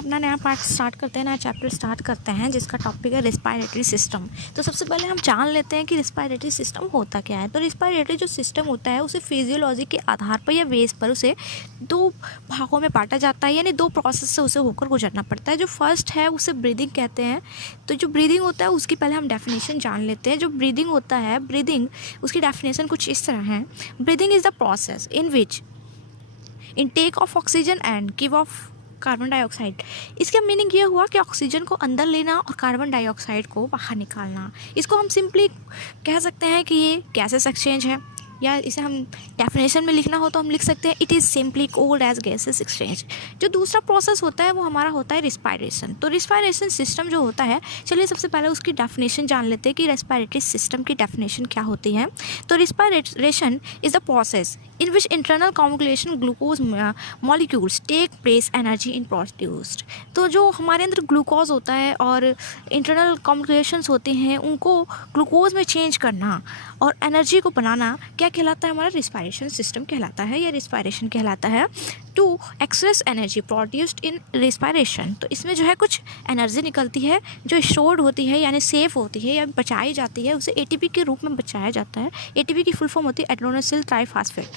अपना नया part start करते हैं, नया चैप्टर स्टार्ट करते हैं जिसका टॉपिक है रिस्पायरेटरी सिस्टम। तो सबसे पहले हम जान लेते हैं कि रिस्पायरेटरी सिस्टम होता क्या है। तो रिस्पायरेटरी जो सिस्टम होता है उसे फिजियोलॉजी के आधार पर या बेस पर उसे दो भागों में बांटा जाता है, यानी दो प्रोसेस से उसे होकर गुजरना पड़ता है। जो फर्स्ट है उसे ब्रीदिंग कहते हैं। तो जो ब्रीदिंग होता है उसकी पहले हम डेफिनेशन जान लेते हैं। जो ब्रीदिंग होता है, ब्रीदिंग उसकी डेफिनेशन कुछ इस तरह है। Breathing is the process in which intake of oxygen and give of carbon dioxide. इसका मीनिंग ये हुआ कि ऑक्सीजन को अंदर लेना और कार्बन डाइऑक्साइड को बाहर निकालना। इसको हम सिंपली कह सकते हैं कि ये गैसेस एक्सचेंज है, या इसे हम डेफिनेशन में लिखना हो तो हम लिख सकते हैं it is simply called as gases exchange. जो दूसरा प्रोसेस होता है वो हमारा होता है रिस्पायरेशन। तो रिस्पायरेशन सिस्टम जो होता है, चलिए सबसे पहले उसकी डेफिनेशन जान लेते हैं कि रेस्पिरेटरी सिस्टम की डेफिनेशन क्या होती है। तो respiration is the process in which internal coagulation glucose molecules take place energy in produced। तो जो हमारे अंदर ग्लूकोज होता है और इंटरनल कॉम्युनिकेशंस होते हैं उनको ग्लूकोज में चेंज करना और एनर्जी को बनाना क्या कहलाता है, हमारा रिस्पायरेशन सिस्टम कहलाता है या रिस्पायरेशन कहलाता है। To excess energy produced in respiration. तो इसमें जो है कुछ एनर्जी निकलती है जो स्टोर्ड होती है यानी सेफ होती है या बचाई जाती है, उसे एटीपी के रूप में बचाया जाता है। एटीपी की फुल फॉर्म होती है एडेनोसिल ट्राइफॉस्फेट।